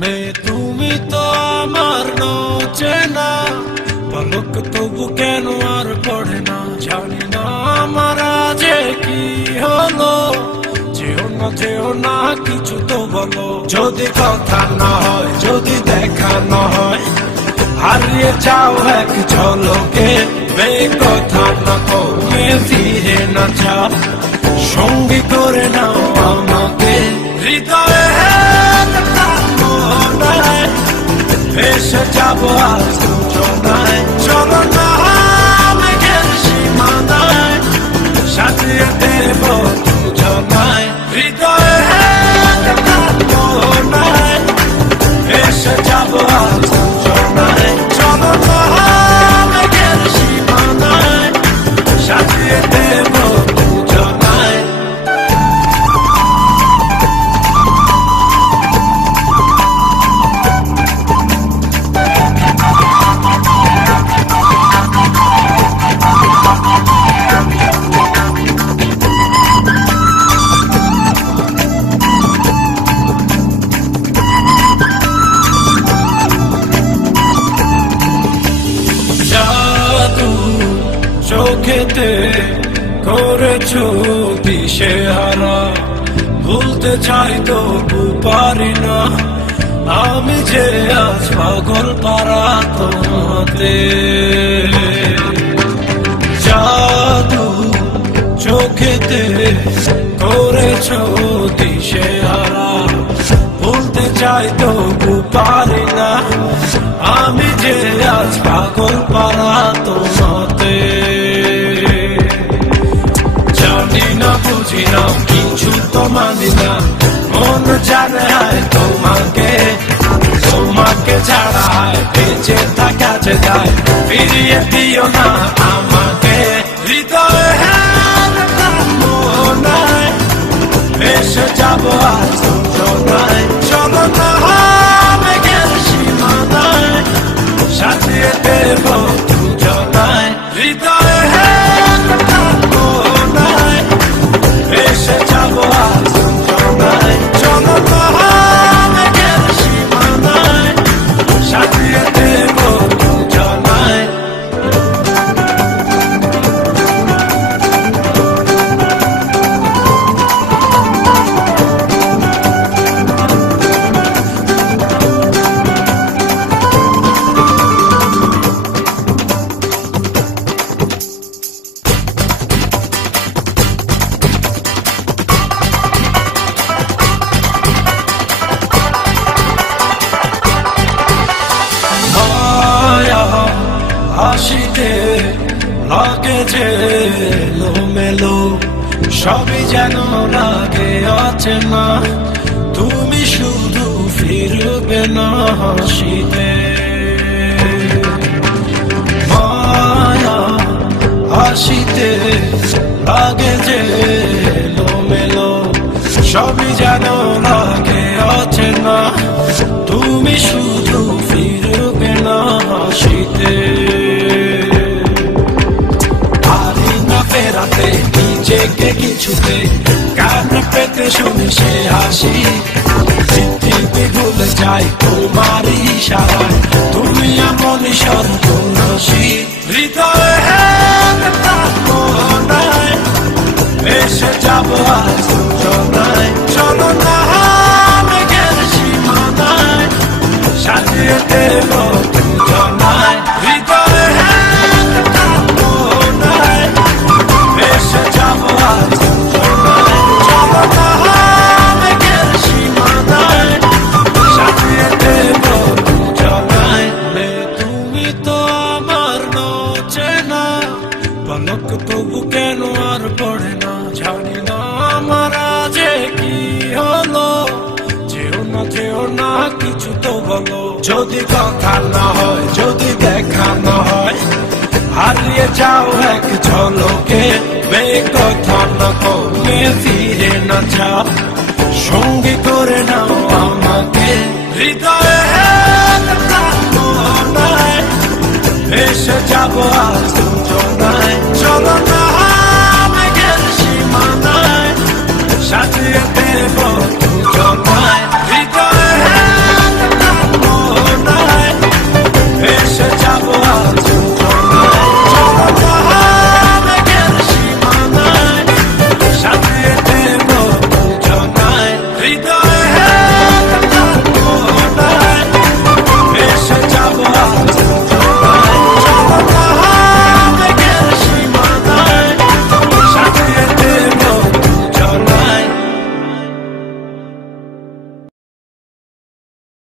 মেয়ে তুমি তো আমার চেনা পলক তবু কেন আর পড়ে না, জানি না আমার যে কি হলো। যেও না কিছু তো বলো, যদি কথা না হয়, যদি দেখা না হয়, হারিয়ে যাও এক ঝলকে। মেয়ে কথা না কমে ফিরে না যাও, সঙ্গী করে নাও আমাকে। হৃদয়ে এসে যাবো আজ দুজনায়, চলো না মেঘের সীমানায়, সাজিয়ে দেব দুজনায়। হৃদয়ে এসে যাবো আজ দুজনায়, চলো না মেঘের সীমানায়, সাজিয়ে দেব দুজনায়। চোখেতে করেছো দিশেহারা, ভুলতে চাই তবু পারি না, আমি যে আজ পাগল পারা তোমাতে। জাদু চোখেতে করেছো দিশেহারা, ভুলতে চাই তবু পারি না, আমি যে আজ পাগল পারা তোমাতে। জানি না বুঝি না কিছু তো মানি না, মন জানে তোমাকে, তোমাকে ছাড়া বেঁচে থাকা যে যায়, ফিরিয়ে দিও না আমাকে। হৃদয়ে মনায় এসে যাবো আজ দুজনায়, চলো না মেঘের সীমানায়, সাজিয়ে দেব দুজনায়। হৃদয়ে মনায় এসে যাবো আজ দুজনায়, চলো না মেঘের সীমানায়, সাজিয়ে দেব দুজনায়। হাসিতে লাগে যে এলোমেলো, সবই যেন লাগে অচেনা, তুমি শুধু ফিরবে না হাসিতে। মায়া হাসিতে লাগে যে এলোমেলো, সবই যেন লাগে অচেনা, তুমি শুধু ফিরবে না হাসিতে। ফেরাতে নিজেকে কিছুতে, কান পেতে শুনি সে হাসি, পৃথিবী ভুলে যাই তোমার ইশারায়, তুমি এমন সর্বনাশী। হৃদয়ে মনায় এসে যাবো আজ দুজনায়, চলো না মেঘের সীমানায়, সাজিয়ে দেব দুজনায়। হৃদয়ে এসে যাবো আজ দুজনায়, চলো না মেঘের সীমানায়, সাজিয়ে দেব দুজনায়। তুমি তো আমার চেনা পলক তবু কেন আর পড়ে না, জানি না আমার যে কি হলো। যেও না কিছু তো বলো, যদি কথা না হয়, যদি দেখা না হয়, হারিয়ে যাও এক ঝলকে। মেয়ে কথা না কমে ফিরে না যাও, সঙ্গী করে নাও আমাকে। হৃদয়ে মনায় এসে যাবো আজ দুজনায়, চলো না